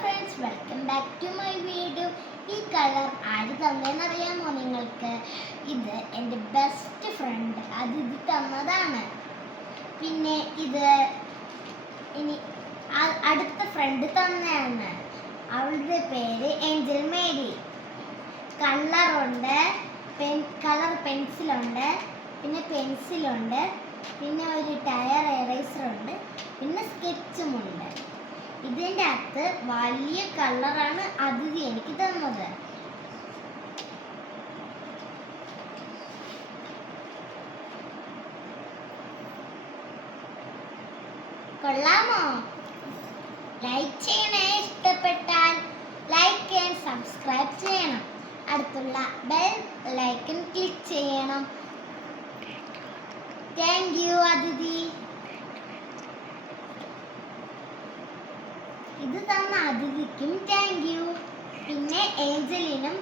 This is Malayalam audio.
Friends welcome back to my video ഈ കളർ ആര് തന്നേന്നറിയാമോ നിങ്ങൾക്ക്? ഇത് എന്റെ ബെസ്റ്റ് ഫ്രണ്ട് അത് ഇത് തന്നതാണ്. പിന്നെ ഇത് ഇനി അടുത്ത ഫ്രണ്ട് തന്നെയാണ്. അവളുടെ പേര് ഏഞ്ചൽ മേരി കളറുണ്ട് പെൻ കളർ പെൻസിലുണ്ട് പിന്നെ പെൻസിലുണ്ട് പിന്നെ ഒരു ടയർ എറേസർ ഇതിന്റെ അകത്ത് വലിയ കളറാണ് അതിഥി എനിക്ക് തന്നത്. കൊള്ളാമോ? ലൈക്ക് ചെയ്യണേ ഇഷ്ടപ്പെട്ടാൽ ലൈക്ക് ആൻഡ് സബ്സ്ക്രൈബ് ചെയ്യണം. അടുത്തുള്ള ബെൽ ലൈക്കൺ ക്ലിക്ക് ചെയ്യണം. Thank you Athithi. ഇത് തന്ന അതിഥിക്കും താങ്ക് യു പിന്നെ ഏഞ്ചലിനും